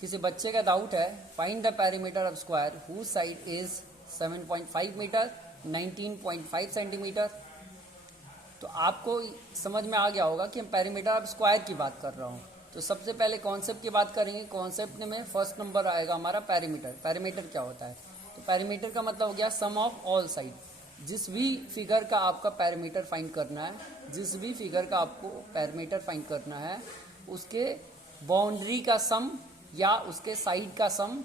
किसी बच्चे का डाउट है, find the perimeter of square whose side is 7.5 metre 19.5 centimetre. तो आपको समझ में आ गया होगा कि हम पेरीमीटर ऑफ स्क्वायर की बात कर रहा हूँ। तो सबसे पहले कॉन्सेप्ट की बात करेंगे। कॉन्सेप्ट में फर्स्ट नंबर आएगा हमारा पेरीमीटर। पेरीमीटर क्या होता है? तो पेरीमीटर का मतलब हो गया सम ऑफ ऑल साइड। जिस भी फिगर का आपका पेरीमीटर फाइंड करना है, जिस भी फिगर का आपको पेरीमीटर फाइंड करना है, उसके बाउंड्री का सम या उसके साइड का सम,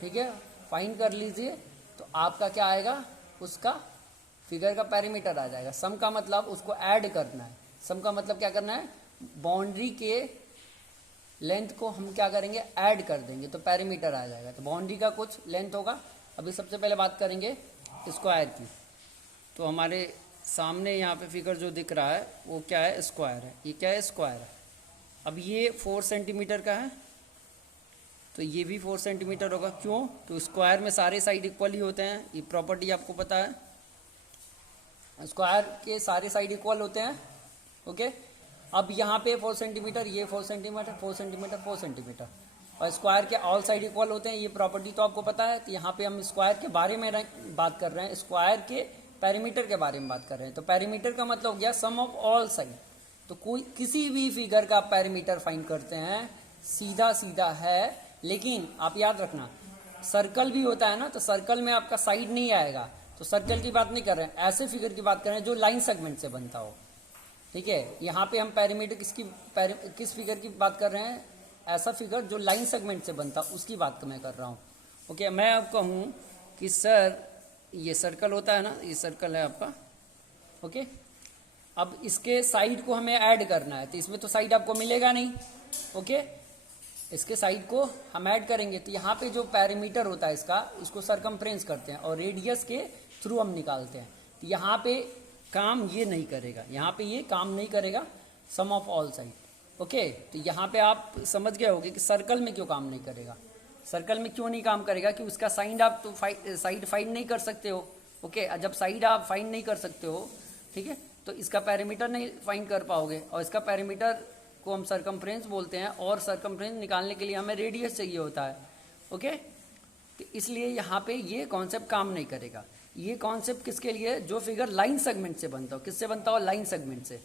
ठीक है, फाइंड कर लीजिए। तो आपका क्या आएगा? उसका फिगर का पेरीमीटर आ जाएगा। सम का मतलब उसको ऐड करना है। सम का मतलब क्या करना है? बाउंड्री के लेंथ को हम क्या करेंगे? ऐड कर देंगे तो पेरीमीटर आ जाएगा। तो बाउंड्री का कुछ लेंथ होगा। अभी सबसे पहले बात करेंगे स्क्वायर की। तो हमारे सामने यहाँ पे फिगर जो दिख रहा है वो क्या है? स्क्वायर है। ये क्या है? स्क्वायर है। अब ये 4 सेंटीमीटर का है तो ये भी 4 सेंटीमीटर होगा। क्यों? तो स्क्वायर में सारे साइड इक्वल ही होते हैं। ये प्रॉपर्टी आपको पता है, स्क्वायर के सारे साइड इक्वल होते हैं। ओके, अब यहाँ पे 4 सेंटीमीटर, ये 4 सेंटीमीटर, 4 सेंटीमीटर, 4 सेंटीमीटर, और स्क्वायर के ऑल साइड इक्वल होते हैं। ये प्रॉपर्टी तो आपको पता है। तो यहाँ पे हम स्क्वायर के बारे में बात कर रहे हैं, स्क्वायर के पेरीमीटर के बारे में बात कर रहे हैं। तो पेरीमीटर का मतलब हो गया सम ऑफ ऑल साइड। तो कोई किसी भी फिगर का पेरीमीटर फाइंड करते हैं, सीधा सीधा है। लेकिन आप याद रखना, सर्कल भी होता है ना, तो सर्कल में आपका साइड नहीं आएगा। तो सर्कल की बात नहीं कर रहे हैं, ऐसे फिगर की बात कर रहे हैं जो लाइन सेगमेंट से बनता हो। ठीक है, यहाँ पे हम पेरीमीटर किस फिगर की बात कर रहे हैं? ऐसा फिगर जो लाइन सेगमेंट से बनता, उसकी बात मैं कर रहा हूँ। ओके, मैं अब कहूँ कि सर ये सर्कल होता है ना, ये सर्कल है आपका। ओके, अब इसके साइड को हमें ऐड करना है, तो इसमें तो साइड आपको मिलेगा नहीं। ओके, इसके साइड को हम ऐड करेंगे। तो यहाँ पे जो पेरीमीटर होता है इसका, इसको सरकमफ्रेंस करते हैं और रेडियस के थ्रू हम निकालते हैं। तो यहाँ पे काम ये नहीं करेगा, यहाँ पे ये काम नहीं करेगा, सम ऑफ ऑल साइड। ओके, तो यहाँ पे आप समझ गए होंगे कि सर्कल में क्यों काम नहीं करेगा। सर्कल में क्यों नहीं काम करेगा? कि उसका साइड आप तो साइड फाइंड नहीं कर सकते हो। ओके, जब साइड आप फाइंड नहीं कर सकते हो, ठीक है, तो इसका पेरीमीटर नहीं फाइंड कर पाओगे। और इसका पेरीमीटर को हम सरकमफ्रेंस बोलते हैं, और सरकमफ्रेंस निकालने के लिए हमें रेडियस चाहिए होता है। ओके, तो इसलिए यहाँ पे ये कॉन्सेप्ट काम नहीं करेगा। ये कॉन्सेप्ट किसके लिए? जो फिगर लाइन सेगमेंट से बनता हो। किससे बनता हो? लाइन सेगमेंट से।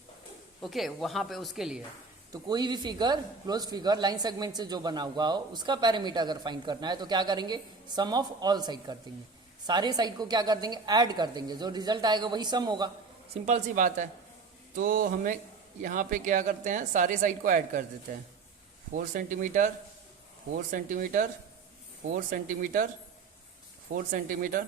ओके, वहाँ पे उसके लिए। तो कोई भी figure, close figure line segment से जो बना हुआ हो, उसका पेरीमीटर अगर फाइंड करना है तो क्या करेंगे? सम ऑफ ऑल साइड कर देंगे। सारे साइड को क्या कर देंगे? ऐड कर देंगे। जो रिजल्ट आएगा वही सम होगा। सिंपल सी बात है। तो हमें यहाँ पे क्या करते हैं? सारे साइड को ऐड कर देते हैं। 4 सेंटीमीटर, 4 सेंटीमीटर, 4 सेंटीमीटर, 4 सेंटीमीटर।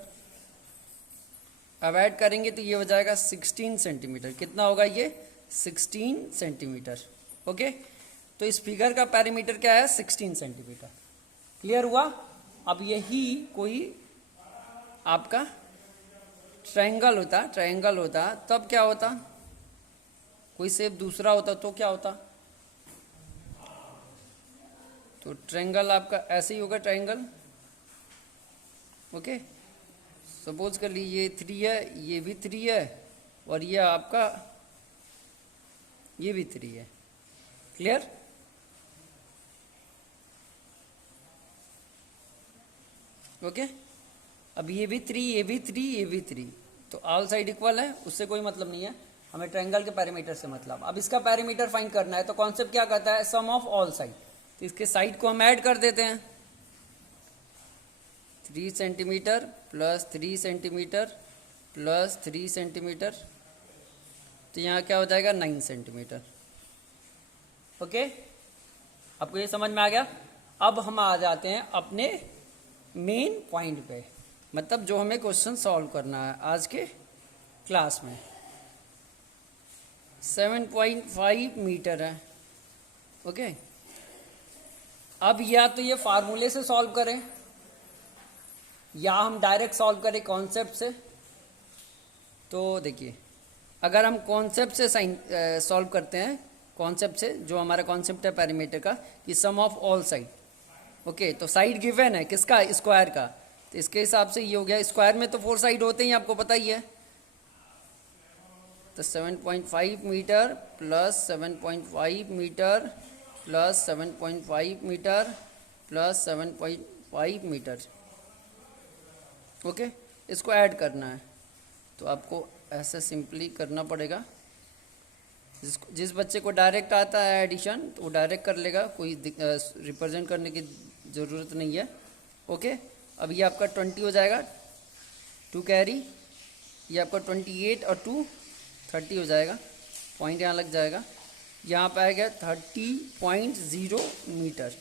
अब ऐड करेंगे तो ये हो जाएगा 16 सेंटीमीटर। कितना होगा ये? 16 सेंटीमीटर। ओके, तो इस फिगर का पेरीमीटर क्या है? 16 सेंटीमीटर। क्लियर हुआ? अब यही कोई आपका ट्रायंगल होता तब क्या होता? कोई शेप दूसरा होता तो क्या होता? तो ट्रायंगल आपका ऐसे ही होगा, ट्रायंगल। ओके, सपोज कर लीजिए ये 3 है, ये भी 3 है, और ये आपका ये भी 3 है। क्लियर? ओके, अब ये भी 3, ये भी 3, ये भी 3, तो ऑल साइड इक्वल है, उससे कोई मतलब नहीं है। हमें ट्रायंगल के पेरीमीटर से मतलब। अब इसका पेरीमीटर फाइंड करना है तो कॉन्सेप्ट क्या कहता है? सम ऑफ ऑल साइड। तो इसके साइड को हम ऐड कर देते हैं। 3 centimetre plus 3 centimetre plus 3 centimetre, तो यहाँ क्या हो जाएगा? 9 सेंटीमीटर। ओके, आपको ये समझ में आ गया? अब हम आ जाते हैं अपने मेन पॉइंट पे, मतलब जो हमें क्वेश्चन सॉल्व करना है आज के क्लास में। 7.5 मीटर है। ओके, अब या तो ये फार्मूले से सॉल्व करें या हम डायरेक्ट सॉल्व करें कॉन्सेप्ट से। तो देखिए, अगर हम कॉन्सेप्ट से सॉल्व करते हैं, कॉन्सेप्ट से, जो हमारा कॉन्सेप्ट है पेरीमीटर का कि सम ऑफ ऑल साइड। ओके, तो साइड गिवन है किसका? स्क्वायर का। तो इसके हिसाब से ये हो गया, स्क्वायर में तो 4 साइड होते ही, आपको पता ही है। तो 7.5 metre plus 7.5 metre plus 7.5 metre plus 7.5 metre. Okay, इसको ऐड करना है तो आपको ऐसे सिंपली करना पड़ेगा। जिस बच्चे को डायरेक्ट आता है एडिशन तो वो डायरेक्ट कर लेगा, कोई रिप्रेजेंट करने की ज़रूरत नहीं है। ओके, अब ये आपका 20 हो जाएगा, 2 कैरी, ये आपका 28 और 2 30 हो जाएगा, पॉइंट यहाँ लग जाएगा। यहाँ पे आएगा 30.0 मीटर,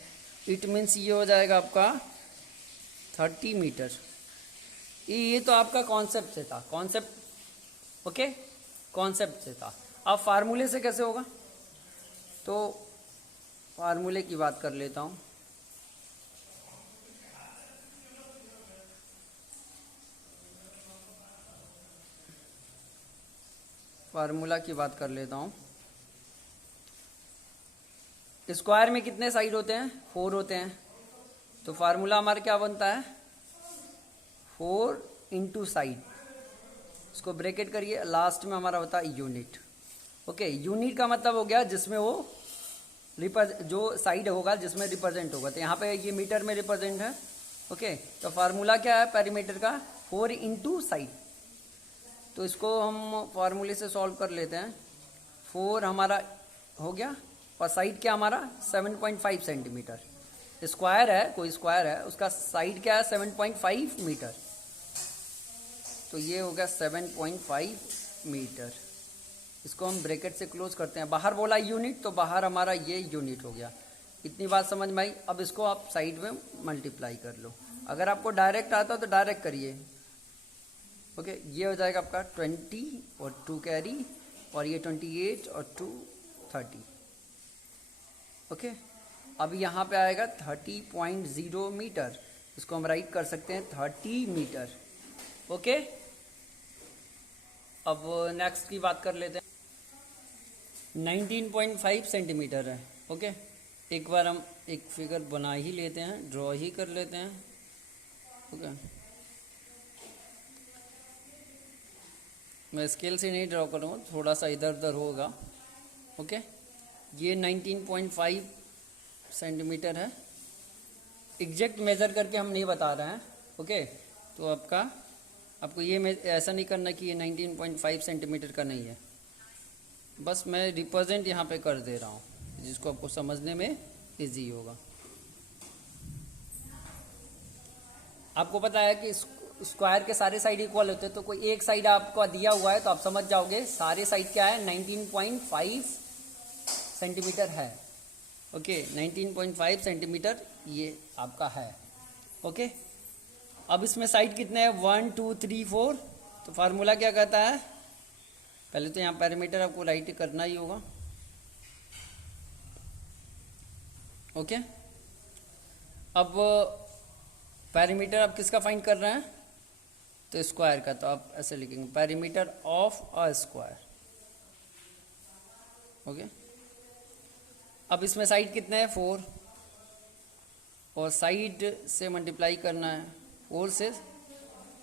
इट मीन्स ये हो जाएगा आपका 30 मीटर। ये तो आपका कॉन्सेप्ट से था, कॉन्सेप्ट, ओके, कॉन्सेप्ट से था। अब फार्मूले से कैसे होगा, तो फार्मूले की बात कर लेता हूँ। फार्मूला की बात कर लेता हूँ। स्क्वायर में कितने साइड होते हैं, 4 होते हैं, तो फार्मूला हमारा क्या बनता है, 4 इंटू साइड, इसको ब्रैकेट करिए, लास्ट में हमारा होता है यूनिट। ओके, यूनिट का मतलब हो गया जिसमें वो जो साइड होगा जिसमें रिप्रेजेंट होगा, तो यहाँ पे ये मीटर में रिप्रेजेंट है। ओके, तो फार्मूला क्या है पेरीमीटर का, 4 इंटू साइड। तो इसको हम फार्मूले से सॉल्व कर लेते हैं। 4 हमारा हो गया और साइड क्या हमारा 7.5 सेंटीमीटर। स्क्वायर है, कोई स्क्वायर है, उसका साइड क्या है 7.5 मीटर, तो ये हो गया 7.5 मीटर। इसको हम ब्रैकेट से क्लोज करते हैं। बाहर बोला यूनिट, तो बाहर हमारा ये यूनिट हो गया। इतनी बात समझ में आई। अब इसको आप साइड में मल्टीप्लाई कर लो। अगर आपको डायरेक्ट आता तो डायरेक्ट करिए। ओके, ये हो जाएगा आपका 20 और 2 कैरी, और ये 28 और 2 30। ओके, अब यहाँ पे आएगा 30.0 मीटर, इसको हम राइट कर सकते हैं 30 मीटर। ओके, अब नेक्स्ट की बात कर लेते हैं। 19.5 सेंटीमीटर है। ओके, एक बार हम एक फिगर बना ही लेते हैं, ड्रॉ ही कर लेते हैं। ओके, मैं स्केल से नहीं ड्रॉ करूँगा, थोड़ा सा इधर उधर होगा। ओके, ये 19.5 सेंटीमीटर है। एग्जैक्ट मेज़र करके हम नहीं बता रहे हैं। ओके, तो आपको ये ऐसा नहीं करना कि ये 19.5 सेंटीमीटर का नहीं है, बस मैं रिप्रेजेंट यहाँ पे कर दे रहा हूँ जिसको आपको समझने में इजी होगा। आपको पता है कि स्क्वायर के सारे साइड इक्वल होते हैं, तो कोई एक साइड आपको दिया हुआ है तो आप समझ जाओगे सारे साइड क्या है 19.5 सेंटीमीटर है। ओके, 19.5 सेंटीमीटर ये आपका है। ओके, अब इसमें साइड कितने हैं 1 2 3 4, तो फार्मूला क्या कहता है, पहले तो यहाँ पैरामीटर आपको राइट करना ही होगा। ओके, अब पैरामीटर आप किसका फाइंड कर रहे हैं, तो स्क्वायर का, तो आप ऐसे लिखेंगे parameter of a square. Okay, अब इसमें साइड कितने हैं 4, और साइड से मल्टीप्लाई करना है 4 से,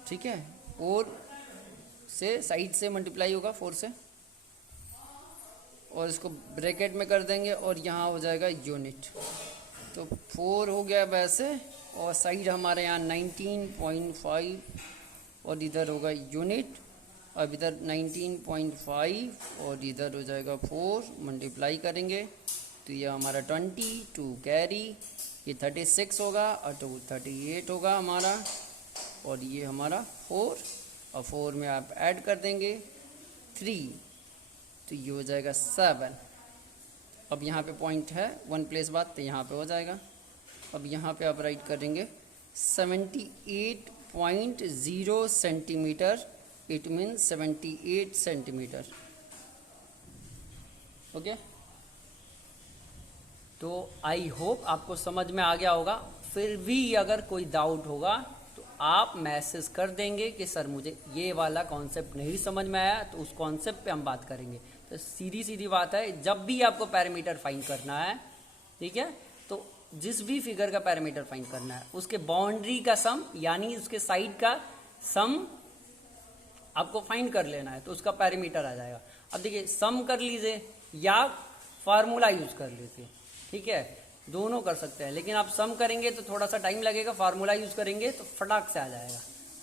ठीक है, 4 से साइड से मल्टीप्लाई होगा 4 से, और इसको ब्रैकेट में कर देंगे और यहाँ हो जाएगा यूनिट। तो 4 हो गया वैसे, और साइड हमारे यहाँ 19.5 और इधर होगा यूनिट। अब इधर 19.5 और इधर हो जाएगा 4, मल्टीप्लाई करेंगे तो ये हमारा 22 कैरी, ये 36 होगा और 2 38 होगा हमारा, और ये हमारा 4, और 4 में आप ऐड कर देंगे 3, तो ये हो जाएगा 7। अब यहाँ पे पॉइंट है 1 प्लेस बाद, तो यहाँ पे हो जाएगा। अब यहाँ पे आप राइट करेंगे 78.0 centimetre, it means 78 centimetre. Okay, तो आई होप आपको समझ में आ गया होगा। फिर भी अगर कोई डाउट होगा तो आप मैसेज कर देंगे कि सर मुझे ये वाला कॉन्सेप्ट नहीं समझ में आया, तो उस कॉन्सेप्ट पे हम बात करेंगे। तो सीधी सीधी बात है, जब भी आपको पैरामीटर फाइंड करना है, ठीक है, तो जिस भी फिगर का पैरामीटर फाइंड करना है उसके बाउंड्री का सम, यानी उसके साइड का सम आपको फाइंड कर लेना है, तो उसका पैरामीटर आ जाएगा। अब देखिए, सम कर लीजिए या फार्मूला यूज कर लीजिए, ठीक है। दोनों कर सकते हैं, लेकिन आप सम करेंगे तो थोड़ा सा टाइम लगेगा, फार्मूला यूज करेंगे तो फटाक से आ जाएगा।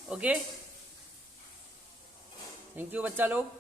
ओके, थैंक यू बच्चा लोग।